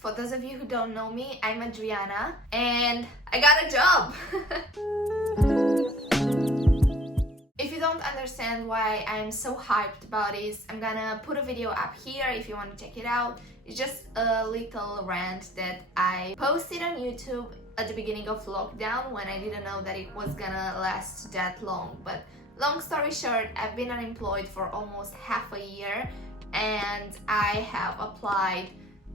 For those of you who don't know me, I'm Adriana and I got a job! If you don't understand why I'm so hyped about this, I'm gonna put a video up here if you want to check it out. It's just a little rant that I posted on YouTube at the beginning of lockdown when I didn't know that it was gonna last that long. But long story short, I've been unemployed for almost half a year and I have applied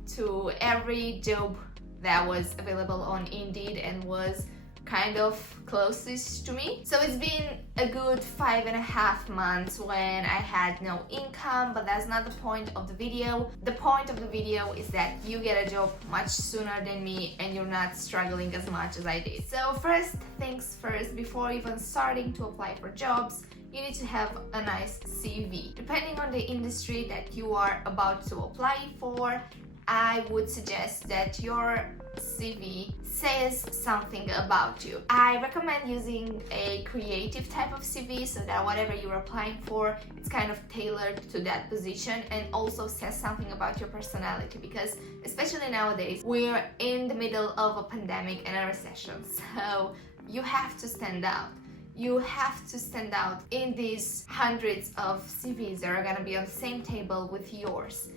to every job that was available on Indeed and was kind of closest to me. So it's been a good 5.5 months when I had no income, but that's not the point of the video. The point of the video is that you get a job much sooner than me and you're not struggling as much as I did. So first things first, before even starting to apply for jobs, you need to have a nice CV. Depending on the industry that you are about to apply for, I would suggest that your CV says something about you. I recommend using a creative type of CV so that whatever you're applying for, it's kind of tailored to that position and also says something about your personality, because especially nowadays, we're in the middle of a pandemic and a recession, so you have to stand out. You have to stand out in these hundreds of CVs that are gonna be on the same table with yours.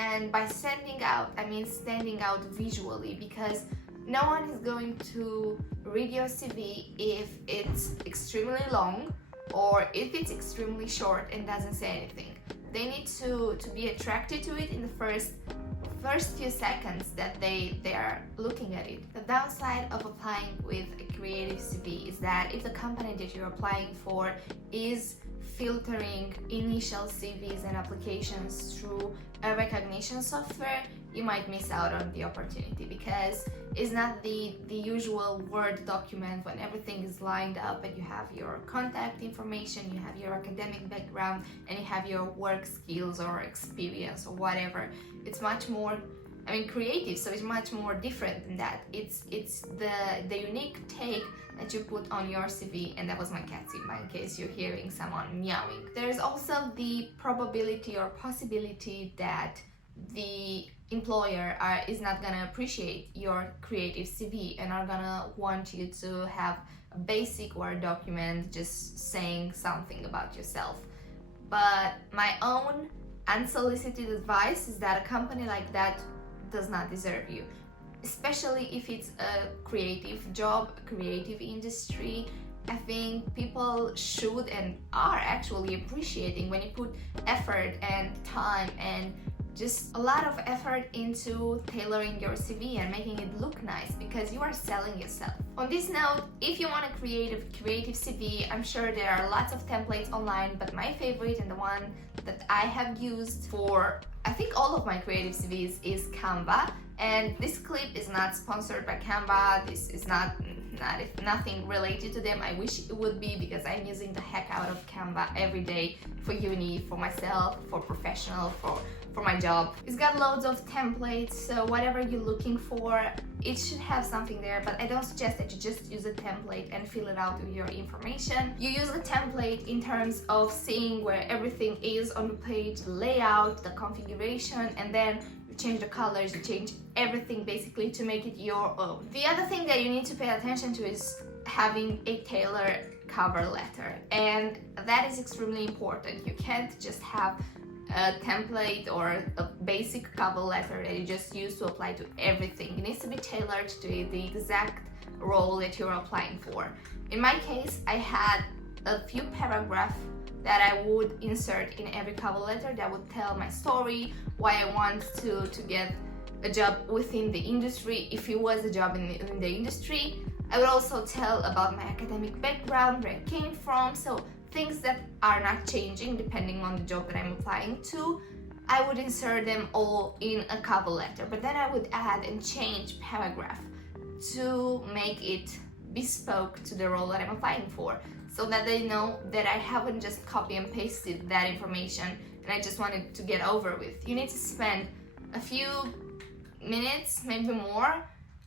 And by standing out, I mean standing out visually, because no one is going to read your CV if it's extremely long or if it's extremely short and doesn't say anything. They need to be attracted to it in the first few seconds that they are looking at it. The downside of applying with a creative CV is that if the company that you're applying for is filtering initial CVs and applications through a recognition software, you might miss out on the opportunity, because it's not the usual Word document when everything is lined up and you have your contact information, you have your academic background, and you have your work skills or experience or whatever. It's much more, creative, so it's much more different than that. It's the unique take that you put on your CV, and that was my cat Simba, in case you're hearing someone meowing. There's also the probability or possibility that the employer is not gonna appreciate your creative CV and are gonna want you to have a basic Word document just saying something about yourself. But my own unsolicited advice is that a company like that does not deserve you, especially if it's a creative job, a creative industry. I think people should and are actually appreciating when you put effort and time and just a lot of effort into tailoring your CV and making it look nice, because you are selling yourself. On this note, if you want to create a creative CV, I'm sure there are lots of templates online, but my favorite and the one that I have used for I think all of my creative CVs is Canva. And this clip is not sponsored by Canva. This is nothing related to them. I wish it would be, because I'm using the heck out of Canva every day for uni, for myself, for professional, for my job. It's got loads of templates, so whatever you're looking for, it should have something there, but I don't suggest that you just use a template and fill it out with your information. You use a template in terms of seeing where everything is on the page, the layout, the configuration, and then you change the colors, you change everything basically to make it your own. The other thing that you need to pay attention to is having a tailored cover letter, and that is extremely important. You can't just have a template or a basic cover letter that you just use to apply to everything. It needs to be tailored to the exact role that you're applying for. In my case, I had a few paragraphs that I would insert in every cover letter that would tell my story, why I want to get a job within the industry, if it was a job in the industry. I would also tell about my academic background, where I came from, so things that are not changing depending on the job that I'm applying to. I would insert them all in a cover letter, but then I would add and change paragraph to make it bespoke to the role that I'm applying for, so that they know that I haven't just copy and pasted that information and I just wanted to get over with. You need to spend a few minutes, maybe more,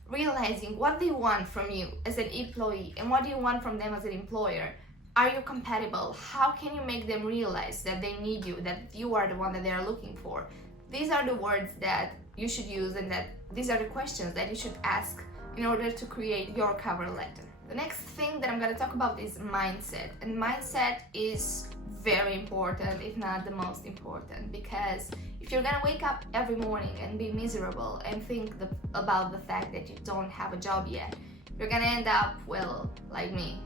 realizing what they want from you as an employee and what do you want from them as an employer. Are you compatible? How can you make them realize that they need you, that you are the one that they are looking for? These are the words that you should use, and that these are the questions that you should ask in order to create your cover letter. The next thing that I'm going to talk about is mindset. And mindset is very important, if not the most important, because if you're going to wake up every morning and be miserable and think about the fact that you don't have a job yet, you're going to end up, well, like me.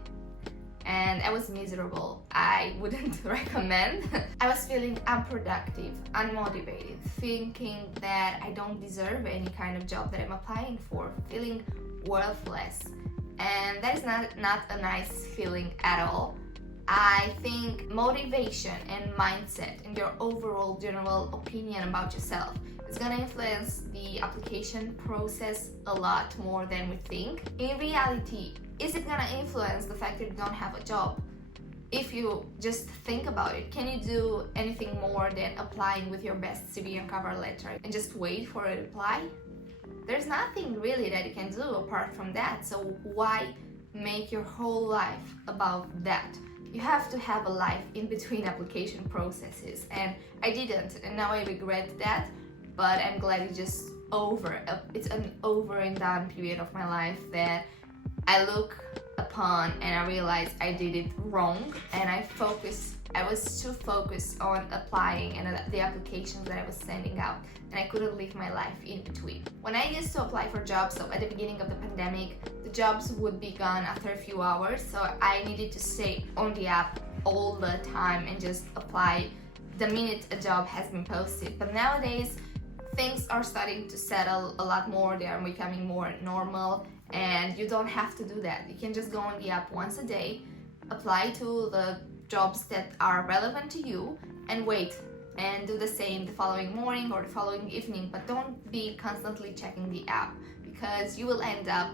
And I was miserable. I wouldn't recommend. I was feeling unproductive, unmotivated, thinking that I don't deserve any kind of job that I'm applying for, feeling worthless. And that is not a nice feeling at all. I think motivation and mindset and your overall general opinion about yourself is gonna influence the application process a lot more than we think. In reality, is it gonna influence the fact that you don't have a job? If you just think about it, can you do anything more than applying with your best CV and cover letter and just wait for a reply? There's nothing really that you can do apart from that, so why make your whole life about that? You have to have a life in between application processes, and I didn't, and now I regret that, but I'm glad it's just over. It's an over and done period of my life that I look upon and I realize I did it wrong, and I was too focused on applying and the applications that I was sending out, and I couldn't live my life in between. When I used to apply for jobs, so at the beginning of the pandemic, the jobs would be gone after a few hours, so I needed to stay on the app all the time and just apply the minute a job has been posted. But nowadays, things are starting to settle a lot more, they are becoming more normal, and you don't have to do that. You can just go on the app once a day, apply to the jobs that are relevant to you, and wait, and do the same the following morning or the following evening, but don't be constantly checking the app, because you will end up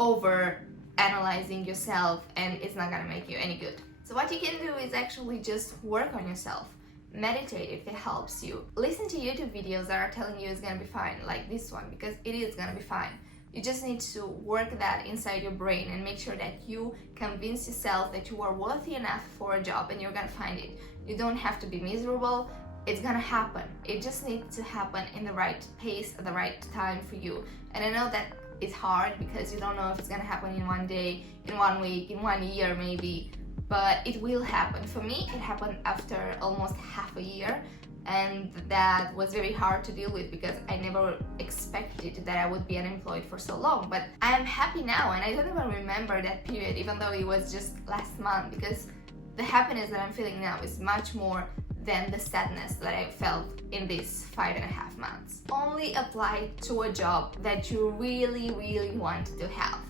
over analyzing yourself and it's not gonna make you any good. So what you can do is actually just work on yourself. Meditate if it helps you. Listen to YouTube videos that are telling you it's gonna be fine, like this one, because it is gonna be fine. You just need to work that inside your brain and make sure that you convince yourself that you are worthy enough for a job, and you're gonna find it. You don't have to be miserable. It's gonna happen. It just needs to happen in the right pace at the right time for you. And I know that it's hard because you don't know if it's gonna happen in one day, in 1 week, in 1 year maybe, but it will happen. For me, it happened after almost half a year, and that was very hard to deal with because I never expected that I would be unemployed for so long. But I am happy now, and I don't even remember that period, even though it was just last month, because the happiness that I'm feeling now is much more than the sadness that I felt in these 5.5 months. Only apply to a job that you really want to have.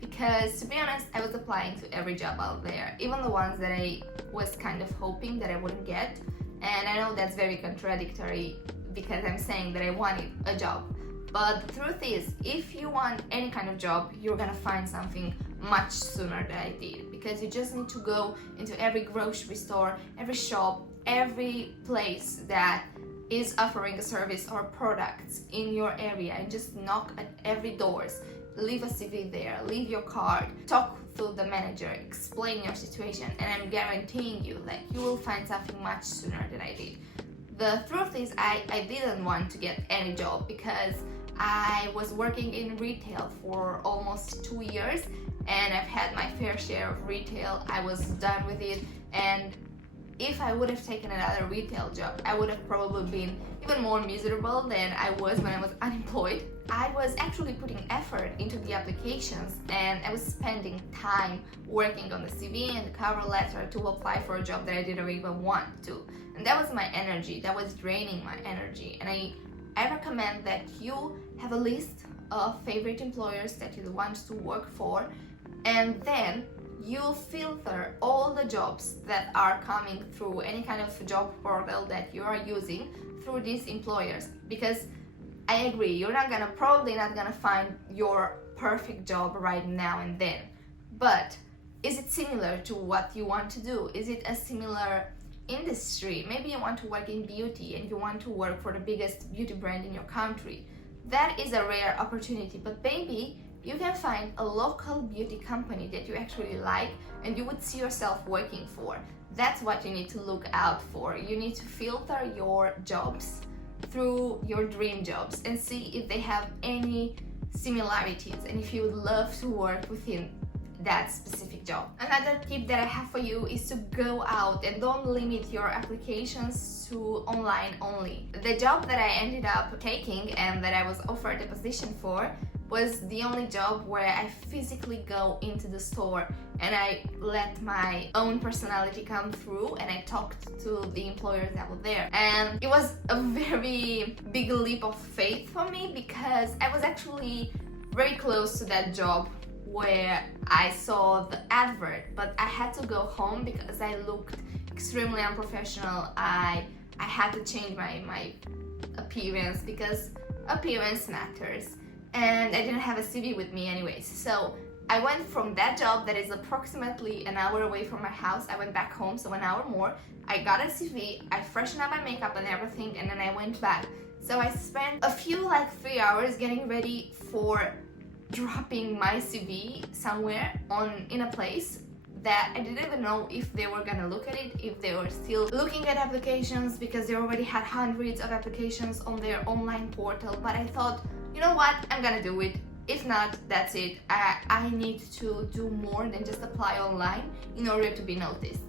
Because to be honest, I was applying to every job out there, even the ones that I was kind of hoping that I wouldn't get. And I know that's very contradictory because I'm saying that I wanted a job. But the truth is, if you want any kind of job, you're gonna find something much sooner than I did. Because you just need to go into every grocery store, every shop, every place that is offering a service or products in your area, and just knock at every doors. Leave a CV there, leave your card, talk to the manager, explain your situation, and I'm guaranteeing you that you will find something much sooner than I did. The truth is, I didn't want to get any job because I was working in retail for almost 2 years, and I've had my fair share of retail. I was done with it, and if I would have taken another retail job, I would have probably been even more miserable than I was when I was unemployed. I was actually putting effort into the applications, and I was spending time working on the CV and the cover letter to apply for a job that I didn't even want to. And that was my energy, that was draining my energy. And I recommend that you have a list of favorite employers that you want to work for, and then you filter all the jobs that are coming through any kind of job portal that you are using through these employers. Because I agree, you're probably not gonna find your perfect job right now and then, but is it similar to what you want to do? Is it a similar industry? Maybe you want to work in beauty and you want to work for the biggest beauty brand in your country. That is a rare opportunity, but maybe you can find a local beauty company that you actually like and you would see yourself working for. That's what you need to look out for. You need to filter your jobs through your dream jobs and see if they have any similarities and if you would love to work within that specific job. Another tip that I have for you is to go out and don't limit your applications to online only. The job that I ended up taking and that I was offered a position for was the only job where I physically go into the store and I let my own personality come through and I talked to the employers that were there. And it was a very big leap of faith for me because I was actually very close to that job where I saw the advert, but I had to go home because I looked extremely unprofessional. I had to change my appearance because appearance matters, and I didn't have a CV with me anyways. So I went from that job that is approximately an hour away from my house, I went back home, so an hour more. I got a CV, I freshened up my makeup and everything, and then I went back. So I spent a few, like 3 hours getting ready for dropping my CV somewhere in a place that I didn't even know if they were gonna look at it, if they were still looking at applications, because they already had hundreds of applications on their online portal. But I thought, you know what, I'm gonna do it. If not, that's it. I need to do more than just apply online in order to be noticed.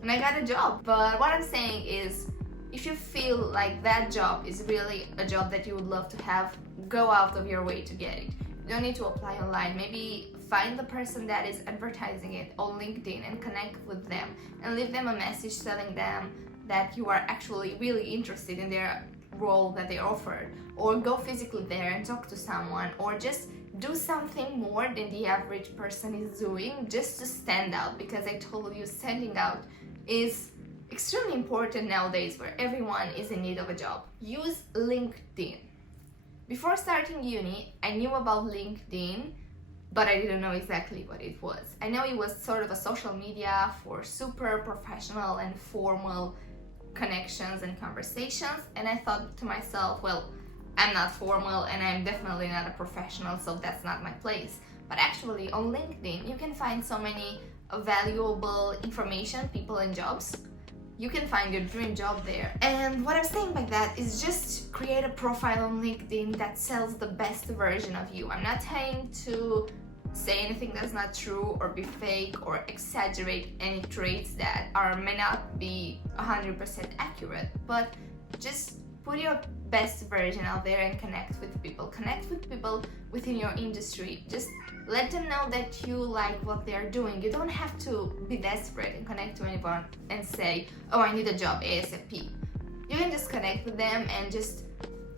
And I got a job. But what I'm saying is, if you feel like that job is really a job that you would love to have, go out of your way to get it. You don't need to apply online. Maybe find the person that is advertising it on LinkedIn and connect with them and leave them a message telling them that you are actually really interested in their role that they offered, or go physically there and talk to someone, or just do something more than the average person is doing just to stand out, because I told you standing out is extremely important nowadays where everyone is in need of a job. Use LinkedIn. Before starting uni, I knew about LinkedIn, but I didn't know exactly what it was. I know it was sort of a social media for super professional and formal connections and conversations, and I thought to myself, well, I'm not formal and I'm definitely not a professional, so that's not my place. But actually on LinkedIn you can find so many valuable information, people and jobs. You can find your dream job there. And what I'm saying by that is just create a profile on LinkedIn that sells the best version of you. I'm not trying to say anything that's not true or be fake or exaggerate any traits that may not be 100% accurate, but just put your best version out there and connect with people. Connect with people within your industry. Just let them know that you like what they're doing. You don't have to be desperate and connect to anyone and say, oh, I need a job ASAP. You can just connect with them and just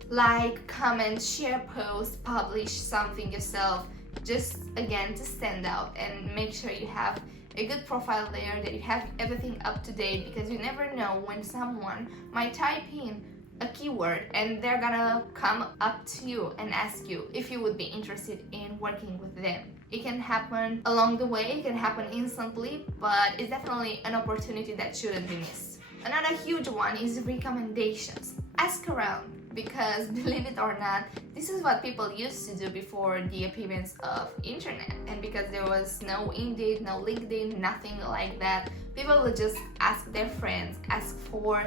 like, comment, share posts, publish something yourself, just again to stand out and make sure you have a good profile there, that you have everything up to date, because you never know when someone might type in a keyword and they're gonna come up to you and ask you if you would be interested in working with them. It can happen along the way, it can happen instantly, but it's definitely an opportunity that shouldn't be missed. Another huge one is recommendations. Ask around, because believe it or not, this is what people used to do before the appearance of internet, and because there was no Indeed, no LinkedIn, nothing like that, people would just ask their friends, ask for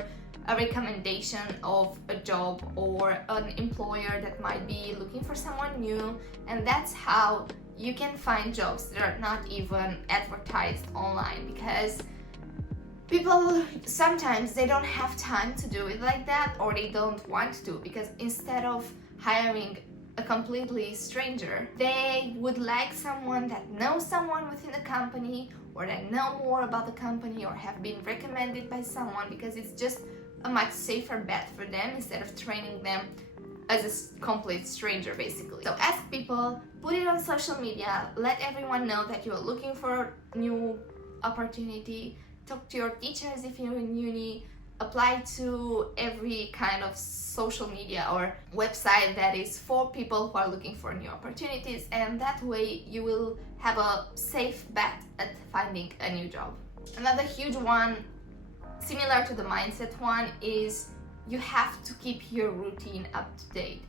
a recommendation of a job or an employer that might be looking for someone new, and that's how you can find jobs that are not even advertised online, because people sometimes they don't have time to do it like that, or they don't want to, because instead of hiring a completely stranger, they would like someone that knows someone within the company, or that know more about the company, or have been recommended by someone, because it's just a much safer bet for them instead of training them as a complete stranger basically. So ask people, put it on social media, let everyone know that you're looking for a new opportunity, talk to your teachers if you're in uni, apply to every kind of social media or website that is for people who are looking for new opportunities, and that way you will have a safe bet at finding a new job. Another huge one, similar to the mindset one, is you have to keep your routine up to date.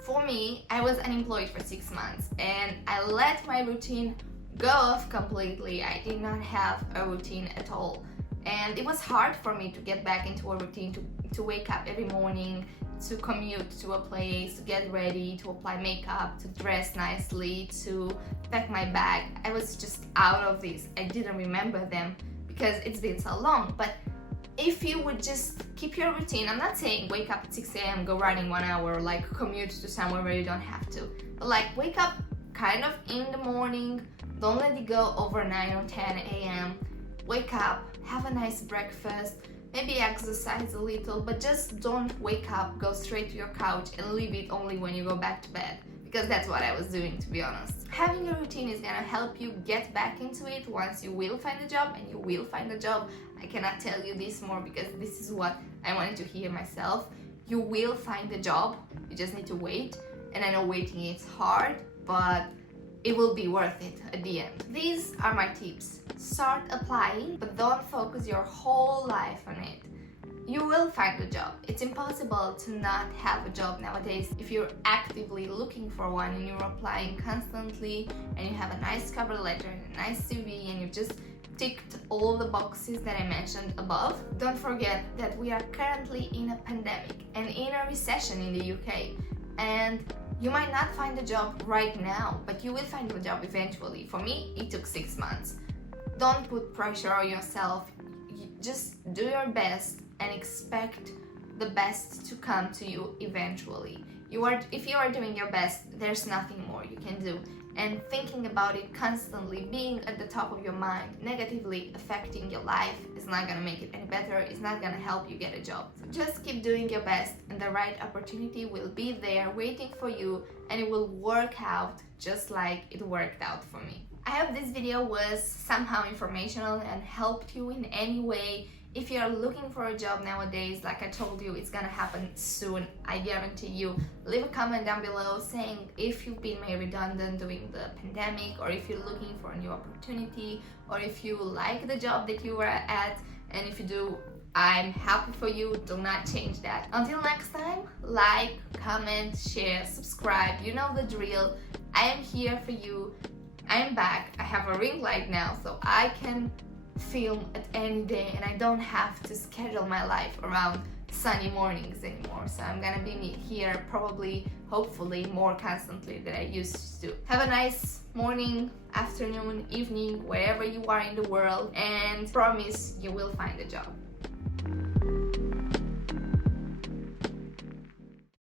For me, I was unemployed for 6 months and I let my routine go off completely. I did not have a routine at all, and it was hard for me to get back into a routine, to wake up every morning, to commute to a place, to get ready, to apply makeup, to dress nicely, to pack my bag. I was just out of this. I didn't remember them because it's been so long. But if you would just keep your routine, I'm not saying wake up at 6 a.m., go running 1 hour, like commute to somewhere where you don't have to, but like wake up kind of in the morning, don't let it go over 9 or 10 a.m. Wake up, have a nice breakfast, maybe exercise a little, but just don't wake up, go straight to your couch and leave it only when you go back to bed, because that's what I was doing, to be honest. Having a routine is gonna help you get back into it once you will find a job, and you will find a job. I cannot tell you this more because this is what I wanted to hear myself. You will find a job, you just need to wait, and I know waiting is hard, but it will be worth it at the end. These are my tips. Start applying, but don't focus your whole life on it. You will find a job. It's impossible to not have a job nowadays if you're actively looking for one and you're applying constantly and you have a nice cover letter and a nice CV and you've just ticked all the boxes that I mentioned above. Don't forget that we are currently in a pandemic and in a recession in the UK, and you might not find a job right now, but you will find a job eventually. For me, it took 6 months. Don't put pressure on yourself. Just do your best and expect the best to come to you eventually. If you are doing your best, there's nothing more you can do. And thinking about it constantly, being at the top of your mind, negatively affecting your life is not gonna make it any better. It's not gonna help you get a job. So just keep doing your best and the right opportunity will be there waiting for you, and it will work out just like it worked out for me. I hope this video was somehow informational and helped you in any way. If you're looking for a job nowadays, like I told you, it's gonna happen soon, I guarantee you. Leave a comment down below saying if you've been made redundant during the pandemic, or if you're looking for a new opportunity, or if you like the job that you were at, and if you do, I'm happy for you. Do not change that. Until next time, like, comment, share, subscribe, you know the drill. I am here for you. I'm back. I have a ring light now, so I can film at any day and I don't have to schedule my life around sunny mornings anymore. So I'm gonna be here probably, hopefully, more constantly than I used to. Have a nice morning, afternoon, evening, wherever you are in the world, and promise you will find a job.